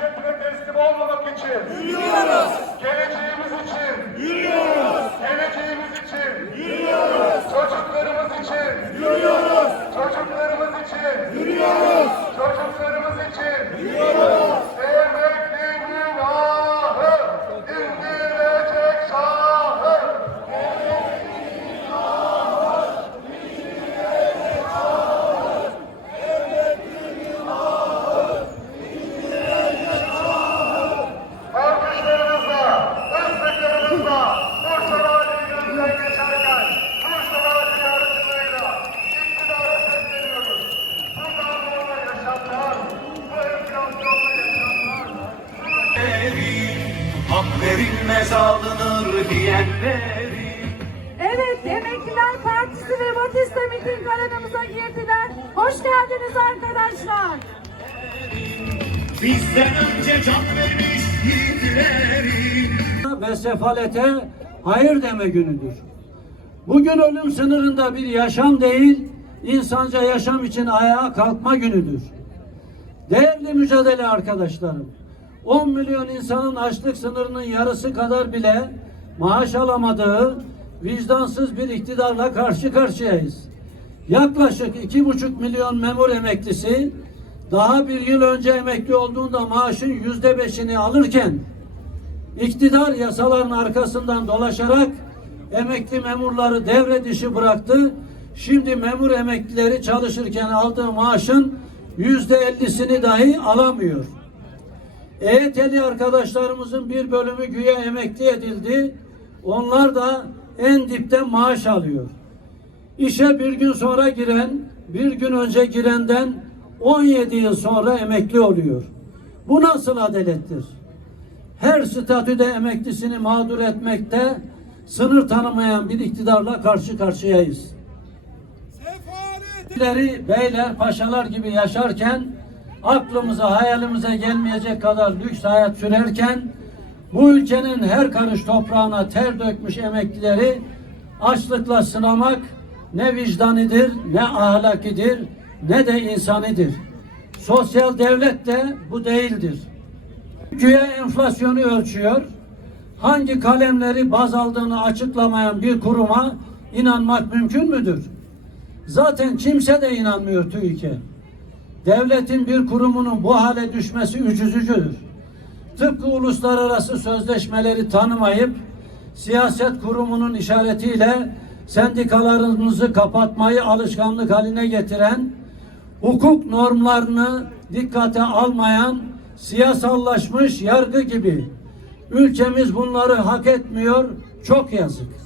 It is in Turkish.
şekilde teslim olmamak için yürüyoruz. Geleceğimiz için yürüyoruz. Geleceğimiz için yürüyoruz. Nefes alınır diyenleri Evet, Emekliler Partisi ve Batista miting alanımıza girdiler. Hoş geldiniz arkadaşlar. Bizden önce can vermiş yiğitlerin ve sefalete hayır deme günüdür. Bugün ölüm sınırında bir yaşam değil, insanca yaşam için ayağa kalkma günüdür. Değerli mücadele arkadaşlarım, 10 milyon insanın açlık sınırının yarısı kadar bile maaş alamadığı vicdansız bir iktidarla karşı karşıyayız. Yaklaşık iki buçuk milyon memur emeklisi daha bir yıl önce emekli olduğunda maaşın yüzde beşini alırken İktidar yasaların arkasından dolaşarak emekli memurları devre dışı bıraktı. Şimdi memur emeklileri çalışırken aldığı maaşın yüzde ellisini dahi alamıyor. EYT'li arkadaşlarımızın bir bölümü güya emekli edildi. Onlar da en dipten maaş alıyor. İşe bir gün sonra giren, bir gün önce girenden 17 yıl sonra emekli oluyor. Bu nasıl adalettir? her statüde emeklisini mağdur etmekte sınır tanımayan bir iktidarla karşı karşıyayız. Beyler, paşalar gibi yaşarken aklımıza, hayalimize gelmeyecek kadar lüks hayat sürerken bu ülkenin her karış toprağına ter dökmüş emeklileri açlıkla sınamak ne vicdanidir, ne ahlakidir, ne de insanidir. Sosyal devlet de bu değildir. Güya enflasyonu ölçüyor. Hangi kalemleri baz aldığını açıklamayan bir kuruma inanmak mümkün müdür? Zaten kimse de inanmıyor TÜİK'e. Devletin bir kurumunun bu hale düşmesi üzücüdür. Tıpkı uluslararası sözleşmeleri tanımayıp siyaset kurumunun işaretiyle sendikalarınızı kapatmayı alışkanlık haline getiren, hukuk normlarını dikkate almayan siyasallaşmış yargı gibi. Ülkemiz bunları hak etmiyor. Çok yazık.